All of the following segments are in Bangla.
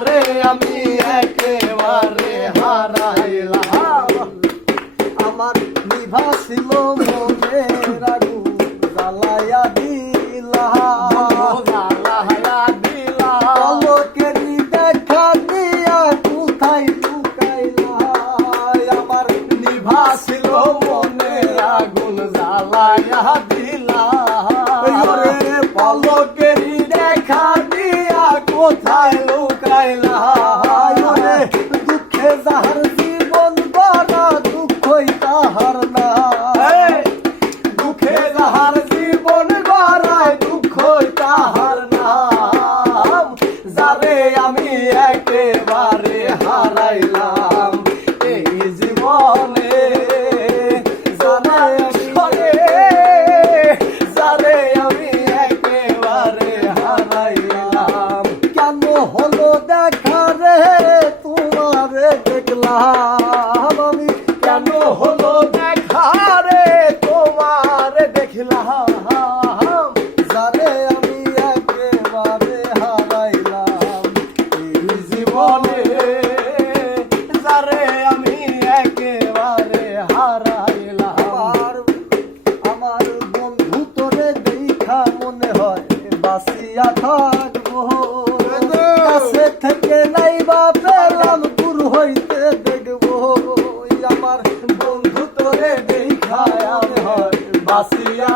যারে আমি একেবারে হারাইলাম। আমার নিভা ছিল মনের আগুন জ্বালাইয়া দিলা দেখলাম আমি কেন হলো দেখা রে? তোমারে দেখলাম যারে আমি একেবারে হারাইলাম। এই জীবনে যারে আমি একেবারে হারাইলাম। আমার বন্ধু তোরে দেখা মনে হয় বাসিয়া থাকব। কাছে থেকে নাই বা বাসিয়া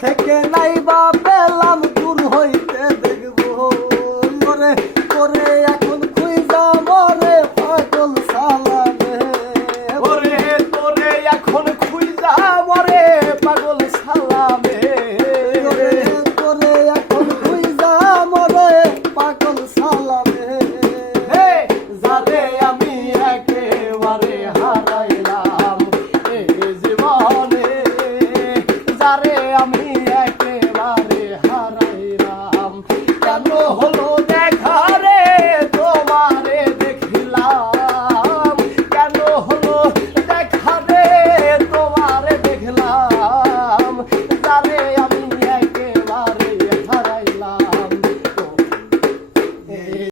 থেকে নাই বা পেলাম, দূর হইতে দেখব। এখন খুঁজা মরে পাগল সালামে। ওরে তোরে এখন খুঁজা মরে পাগল সালামে। ওরে তোরে এখন খুঁজা মরে পাগল সালামে।